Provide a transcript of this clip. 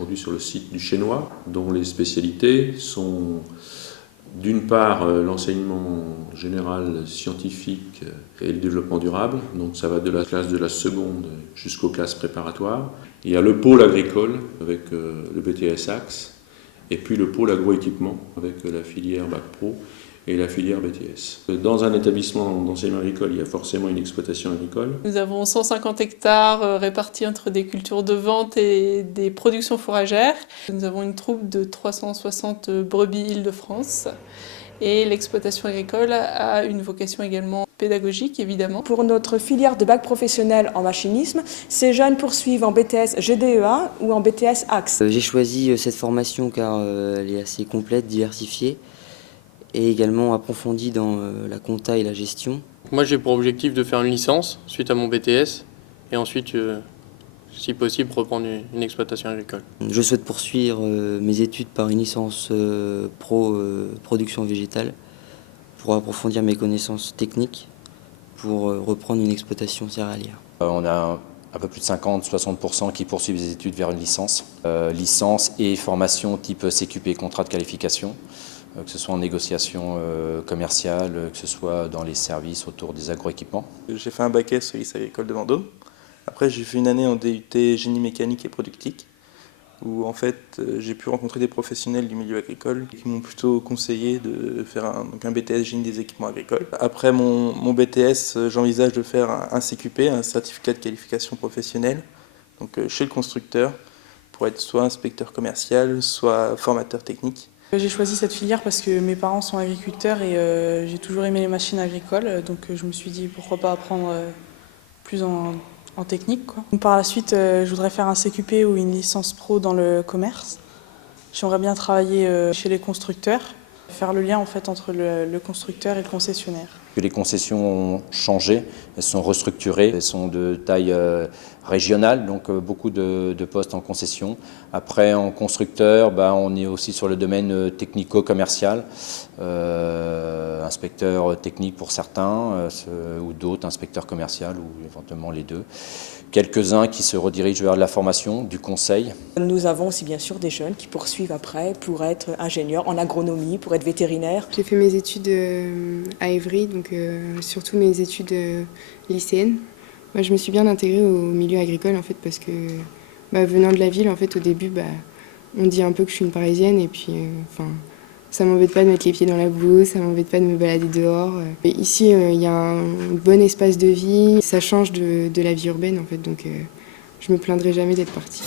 aujourd'hui sur le site du Chénois, dont les spécialités sont d'une part l'enseignement général scientifique et le développement durable, donc ça va de la classe de la seconde jusqu'aux classes préparatoires. Il y a le pôle agricole avec le BTS Axe, et puis le pôle agroéquipement avec la filière Bac Pro et la filière BTS. Dans un établissement d'enseignement agricole, il y a forcément une exploitation agricole. Nous avons 150 hectares répartis entre des cultures de vente et des productions fourragères. Nous avons une troupe de 360 brebis Île-de-France. Et l'exploitation agricole a une vocation également pédagogique, évidemment. Pour notre filière de bac professionnel en machinisme, ces jeunes poursuivent en BTS GDEA ou en BTS Axe. J'ai choisi cette formation car elle est assez complète, diversifiée et également approfondie dans la compta et la gestion. Moi j'ai pour objectif de faire une licence suite à mon BTS et ensuite, si possible, reprendre une exploitation agricole. Je souhaite poursuivre mes études par une licence production végétale pour approfondir mes connaissances techniques pour reprendre une exploitation céréalière. On a un peu plus de 50-60% qui poursuivent des études vers une licence. Licence et formation type CQP, contrat de qualification, que ce soit en négociation commerciale, que ce soit dans les services autour des agroéquipements. J'ai fait un bac S au lycée agricole de Vendôme. Après, j'ai fait une année en DUT génie mécanique et productique, où en fait j'ai pu rencontrer des professionnels du milieu agricole qui m'ont plutôt conseillé de faire un BTS génie des équipements agricoles. Après mon BTS, j'envisage de faire un CQP, un certificat de qualification professionnelle, donc chez le constructeur, pour être soit inspecteur commercial, soit formateur technique. J'ai choisi cette filière parce que mes parents sont agriculteurs et j'ai toujours aimé les machines agricoles, donc je me suis dit pourquoi pas apprendre plus en technique, quoi. Par la suite, je voudrais faire un CQP ou une licence pro dans le commerce. J'aimerais bien travailler chez les constructeurs, faire le lien en fait entre le constructeur et le concessionnaire. Les concessions ont changé, elles sont restructurées, elles sont de taille régionale, donc beaucoup de postes en concession. Après, en constructeur, on est aussi sur le domaine technico-commercial, inspecteur technique pour certains, ou d'autres, inspecteur commercial, ou éventuellement les deux. Quelques-uns qui se redirigent vers la formation, du conseil. Nous avons aussi bien sûr des jeunes qui poursuivent après pour être ingénieurs en agronomie, pour être vétérinaires. J'ai fait mes études à Évry, donc surtout mes études lycéennes. Moi, je me suis bien intégrée au milieu agricole en fait parce que venant de la ville, en fait, au début, on dit un peu que je suis une Parisienne et puis ça m'embête pas de mettre les pieds dans la boue, ça m'embête pas de me balader dehors. Et ici, il y a un bon espace de vie, ça change de la vie urbaine en fait, donc je me plaindrai jamais d'être partie.